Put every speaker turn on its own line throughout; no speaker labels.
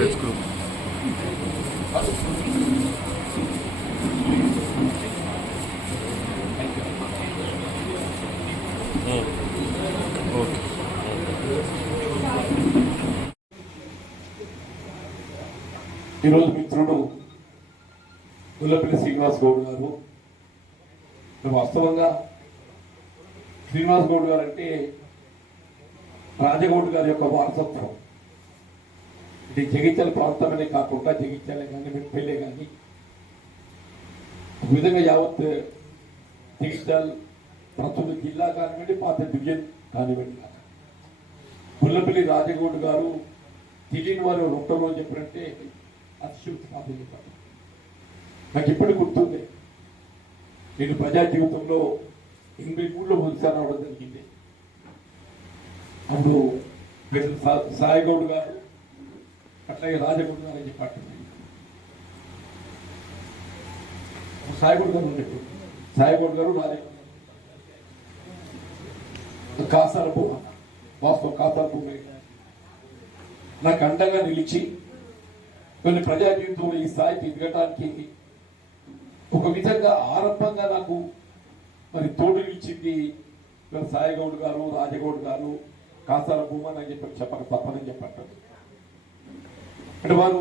Let's go.
ఈరోజు మిత్రుడు గుల్లపల్లి శ్రీనివాస్ గౌడ్ గారు. వాస్తవంగా శ్రీనివాస్ గౌడ్ గారు అంటే రాజగౌడ్ గారి యొక్క వారసత్వం. ఇది జగిత్యాల ప్రాంతమనే కాకుండా జగిత్యాల కానీ మెట్పల్లె కానీ ఒక విధంగా యావత్ జగిత్యాల ప్రస్తుత జిల్లా కానివ్వండి పాత డివిజన్ కానివ్వండి కాక. గుల్లపల్లి రాజగౌడ్ గారు తెలియని వారు ఉంటారు రోజు చెప్పారంటే అతిశక్తి కాదు చెప్పారు. నాకు ఇప్పుడు గుర్తుంది నేను ప్రజా జీవితంలో ఎనభై మూడులో మొదటిసారి రావడం జరిగింది. అప్పుడు సాయిగౌడ్ గారు అట్లాగే రాజగౌడ్ గారు అని గారు ఉండే సాయిగౌడ్ గారు రాజగౌడ్ గారు కాసాల భూమ వాస్తవం కాసాల భూమి నాకు అండగా నిలిచి కొన్ని ప్రజా జీవితంలో ఈ స్థాయికి ఎదగటానికి ఒక విధంగా ఆరంభంగా నాకు మరి తోడు ఇచ్చింది సాయిగౌడ్ గారు రాజగౌడ్ గారు కాసాల భూమని చెప్పి చెప్పక తప్పనని చెప్పంటారు అంటే వారు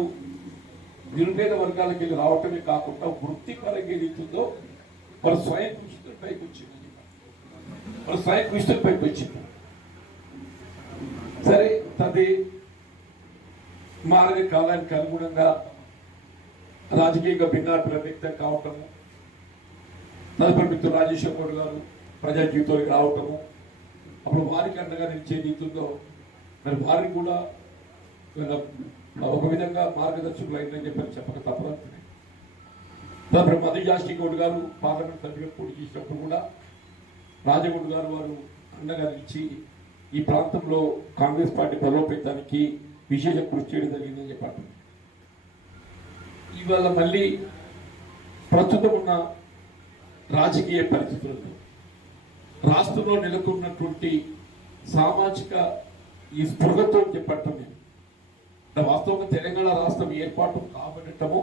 నిరుపేద వర్గాలకు వెళ్ళి రావటమే కాకుండా వృత్తిపరంగా ఏదైతుందో వారు స్వయం కృషితో పైకి వచ్చింది వారు స్వయం కృషితో పైకి వచ్చింది సరే తది మారే కాలానికి అనుగుణంగా రాజకీయంగా భిన్నాభిప్రాయ వ్యక్తం కావటము తదుపరి మిత్రులు రాజేశ్వర గౌడ్ గారు ప్రజా జీవితంలోకి రావటము అప్పుడు వారికి అండగా నిలిచే జీవితంలో మరి వారిని కూడా ఒక విధంగా మార్గదర్శకులు అయిందని చెప్పని చెప్పక తప్పదంటున్నాయి తదుపరి మధుజాస్టి గౌడ్ గారు పార్లమెంట్ సభ్యులకు పోటీ చేసినప్పుడు కూడా రాజగౌడ్ గారు వారు అండగా నిలిచి ఈ ప్రాంతంలో కాంగ్రెస్ పార్టీ బలోపేతానికి విశేష కృషి చేయడం జరిగిందని చెప్పారు. ఇవాళ మళ్ళీ ప్రస్తుతం ఉన్న రాజకీయ పరిస్థితులతో రాష్ట్రంలో నెలకొన్నటువంటి సామాజిక ఈ స్పృహతో చెప్పటం నేను వాస్తవంగా తెలంగాణ రాష్ట్రం ఏర్పాటు కాబట్టము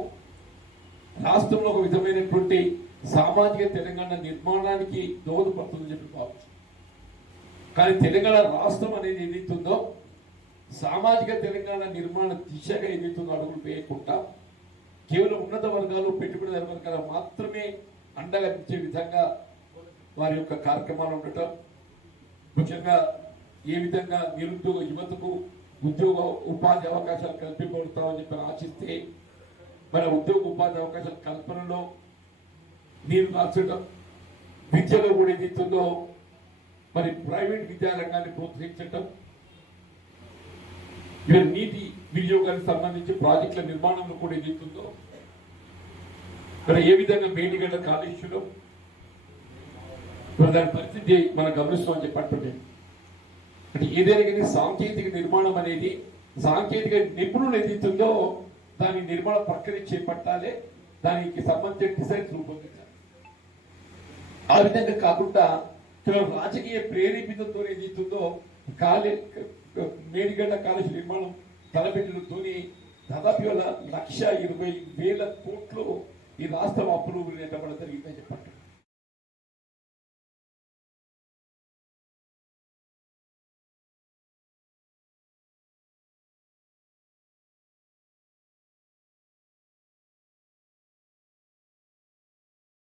రాష్ట్రంలో ఒక విధమైనటువంటి సామాజిక తెలంగాణ నిర్మాణానికి దోహదపడుతుందని చెప్పి భావించు. కానీ తెలంగాణ రాష్ట్రం అనేది ఏదైతుందో సామాజిక తెలంగాణ నిర్మాణ దిశగా ఏదైతుందో అడుగులు వేయకుండా కేవలం ఉన్నత వర్గాలు పెట్టుబడిదార వర్గాలు మాత్రమే అండగా ఇచ్చే విధంగా వారి యొక్క కార్యక్రమాలు ఉండటం ముఖ్యంగా ఏ విధంగా నిరుద్యోగ యువతకు ఉద్యోగ ఉపాధి అవకాశాలు కల్పించబడతామని చెప్పి ఆశిస్తే మన ఉద్యోగ ఉపాధి అవకాశాల కల్పనలో నీరు మార్చడం విద్యలో కూడా ఏదైతుందో మరి ప్రైవేట్ విద్యారంగాన్ని ప్రోత్సహించటం ఇక నీటి వినియోగానికి సంబంధించి ప్రాజెక్టుల నిర్మాణంలో కూడా ఏదైతుందో ఇక్కడ ఏ విధంగా మేడిగడ్డ కాళేశ్వరం మరి దాని పరిస్థితి మనం గమనిస్తామని చెప్పంటుండే అంటే ఏదైనా కానీ సాంకేతిక నిర్మాణం అనేది సాంకేతిక నిపుణులు ఏదైతుందో దాని నిర్మాణ ప్రక్రియ చేపట్టాలి. దానికి సంబంధించిన డిజైన్స్ రూపొందించాలి. ఆ విధంగా కాకుండా కేవలం రాజకీయ ప్రేరేపితంతో ఏదైతుందో కాలే మేడిగడ్డ కాలేజీ నిర్మాణం తలపెట్టడంతో దాదాపు ఇవాళ లక్ష ఇరవై వేల కోట్లు ఈ రాష్ట్రం అప్పులు నెట్టబడ జరిగిందని చెప్పండి